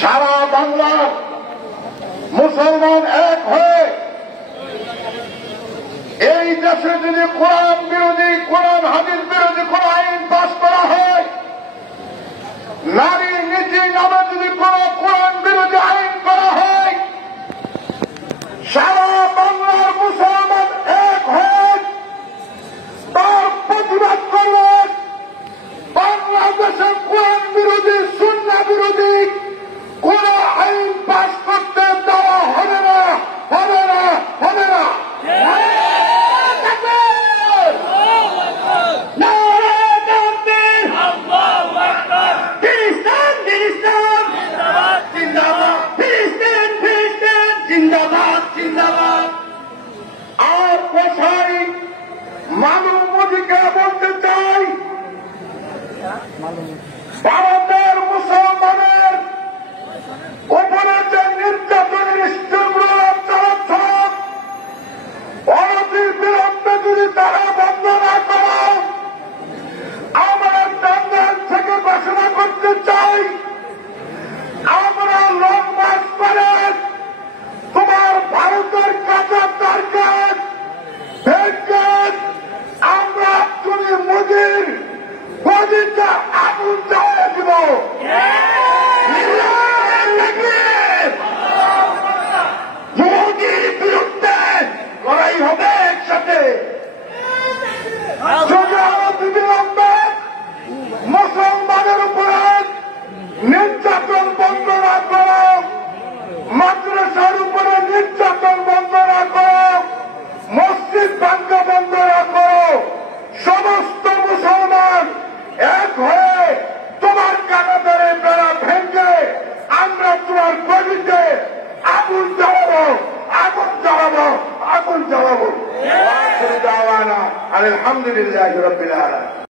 সারা বাংলার মুসলমান এক হয়ে এই দেশে যদি কোরআন বিরোধী, কোরআন হাদিস বিরোধী কোন আইন পাস করা হয়, নারী নীতি নামে যদি কোন কোরআন বিরোধী আইন করা হয়, সারা বাংলার মুসলমান এক হয়ে তার প্রতিবাদ করবেন। বাংলাদেশের কোরআন বিরোধী, সুন্নাহ বিরোধী কোন আইন পাস করতে দেওয়া হবে না, হবে না, হবে না। আর কোথায় মানব মোদীকে বলতে চাই, ভারতের মুসলমানের উপরে যে নির্যাতনের স্ট্রিমগুলো চালাচ্ছে, অনতি বিলম্বে যদি তারা বন্ধ না করো, আমরা টাঙ্গাইল থেকে ঘোষণা করতে চাই, আমরা লং মার্চ করে তোমার ভারতের কাঁচা টার্গেট ভেঙে আমরা তুমি মোদীর গদিতে আগুন জ্বালিয়ে দিব। মোদীর বিরুদ্ধে লড়াই হবে একসাথে। যদি অনতি বিলম্বে মুসলমানের উপরে নির্যাতন বন্ধ না করো, মাদ্রাসার উপরে নির্যাতন বন্ধ না করো, মসজিদ ভাঙা বন্ধ না করো, সমস্ত মুসলমান এক হয়ে তোমার কানাদারে বেড়া ভেঙে আমরা তোমার গদিতে আগুন জ্বালাবো, আগুন জ্বালাবো, আগুন জ্বালাবো। আলহামদুলিল্লাহ রাব্বিল আলামিন।